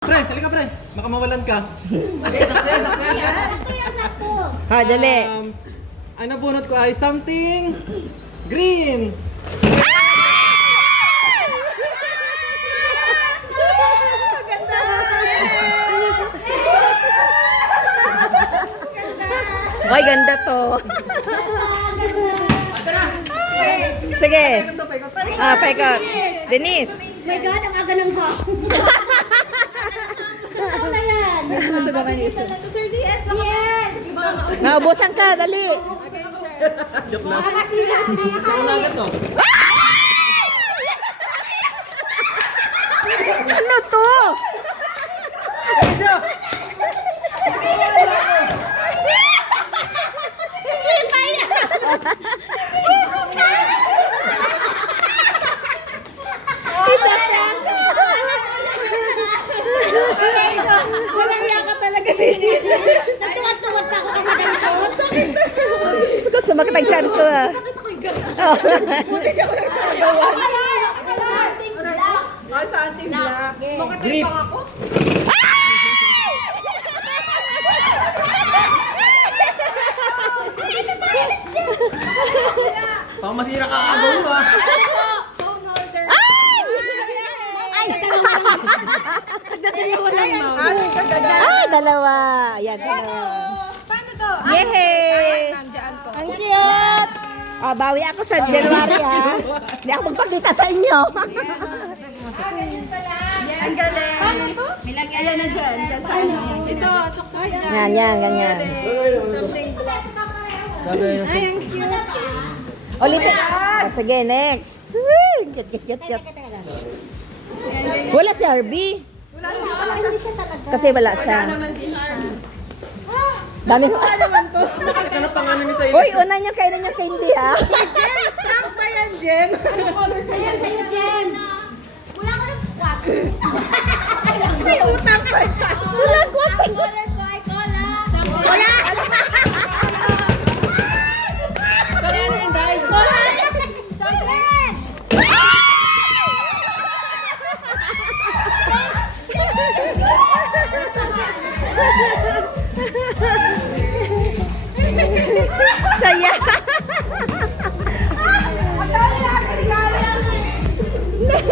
Pre, halika pre. Baka mawalan ka. Ha, dali. Ang nabunot ko ay something green. Ay, ganda to. Sige. Ah, paikot. Denise. My God, ang aga ng hawk. Ano na yan? Sir DS, baka yes! Naubusan ka, dali. Joke lang. Baka sila. Saan na agad to? Ano to? Hindi pa yan! It's a prank. Walang yaka talaga Denise. Natuwad-tuwad pa ako kanina nito. Sakit na. Gusto ko sumakit ang tiyan ko ah. Bakit ako'y gano'n? Oh. Buti ka ko nagkagawa. Sa ating black. Grip. Pang masira ka agaw mo ah. Phone holder. Ay! Dalawa lang, ma'am. Ay, dalawa. Ayan, dalawa. Paano to? Yehey! Ang cute! Oh, bawi ako sa January ha. Hindi ako magpakita sa inyo. Ang galing. Paano to? Ayan na dyan. Sa ano? Ito, suksok niya. Yan, ganyan. Something black. Ay, ang cute. Ulitin. Oh, sige, next. Cute. Wala si Harvey. Hindi siya talaga. Kasi wala siya. Dami mo. Nakita na pangalan niya sa'yo. Uy, una niyo kainan yung candy ha. Prank pa yan, Jem. Anong color siya? Ayan sa'yo, Jem. Wala ko ng what? May utang pa siya. Wala ko. Color ko ay cola. Cola! Something! Saya.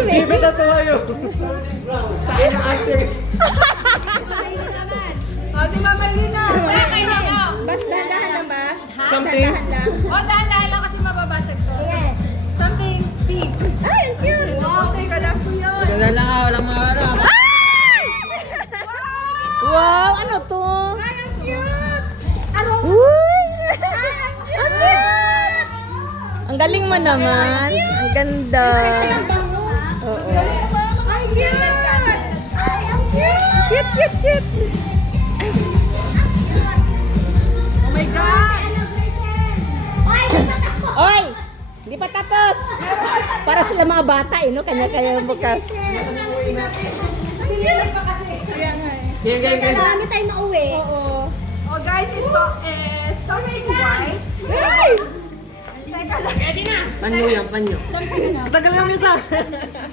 Chibi na tayo. Tayo na ate. Si Mama Lina. Okay na nga. Basta dahan lang ba? Something. Dahan-dahan lang kasi mababasag ko. Yes. Something Steve. Ay, ang cute. Wow, teka lang po yun. Walang maharap. Wow, ano to? Ay, ang cute. Ano? Uy! Ang cute. Ang galing mo naman. Ang ganda. Oo. Ang cute. Ay, ang cute. Cute. Oh my God. Ay, nagtatakbo. Oy! Hindi pa tapos. Para sila mga bata eh, no? Kanya-kanya bukas. Sinilip pa kasi. Ganyan. Marami tayong mauwi. Oh guys, ito is something white. Ay! Teka lang. Panyo. Tagal lang isa.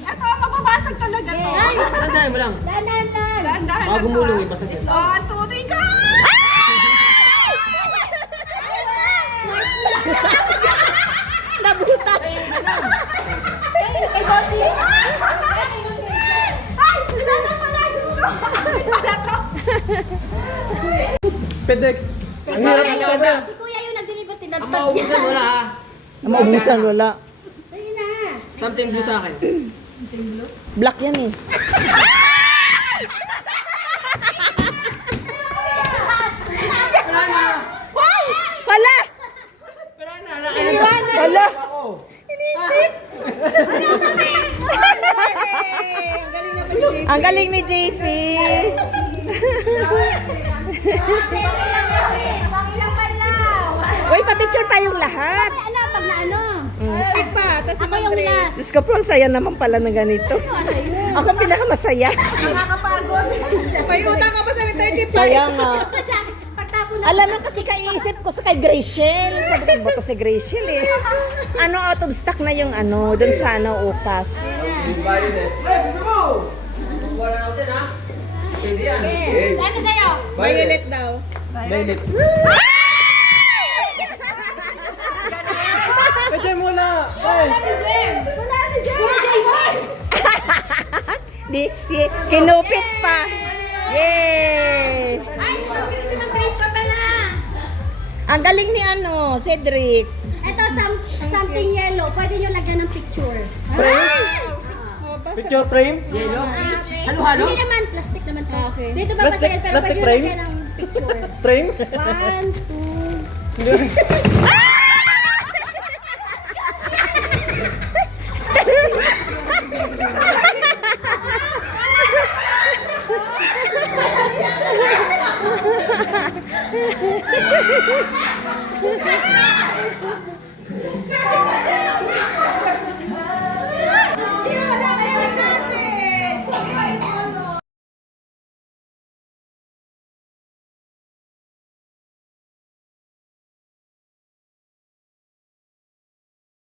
Ito, mababasag talaga to. Tandaan mo lang. Dahan-dahan lang. Dahan-dahan Baka lang gumulong to. eh, basag yan. 1, 2, 3, go! Nabutas. Kay Bossy. Ay, wala na pala. Diyos ko. Wala to. Pedex. Ang hirap ang kada. Si Kuya yung nag-deliver Ang tinagtag maubusan wala ha. Ang maubusan, wala. Ayun na. Something blue sa akin. Black yan eh. Wala! Wala! Ang galing ni JP. Uy, pa-picture tayong lahat. Ala, pag na ano. Big pa. Tapos Ako yung last. Diyos ko po, ang saya naman pala ng ganito. Ako ang pinakamasaya. Nakakapagod. May utang ka pa sa 35. Kaya nga. Kasi pagtapon na. Alam mo kasi kaisip ko sa kay Graciel. Sabi ko ba to si Graciel eh. Ano out of stock na yung ano, dun sa ano, upas. Ano sa'yo? Violet. daw. Violet. Kaya muna. Bye. Si Jem! Wala si Jem! Kinupit pa. Yay! Ay, si Ma'am Grace pa pala. Ang galing ni Cedric. Ito, something yellow. Pwede nyo lagyan ng picture. Picture frame. Halo-halo? Hindi naman, plastic naman to. Okay. Dito ba Plastic- pasagil, pero plastic pwede nyo frame? lagyan ng picture. Frame. 1, 2.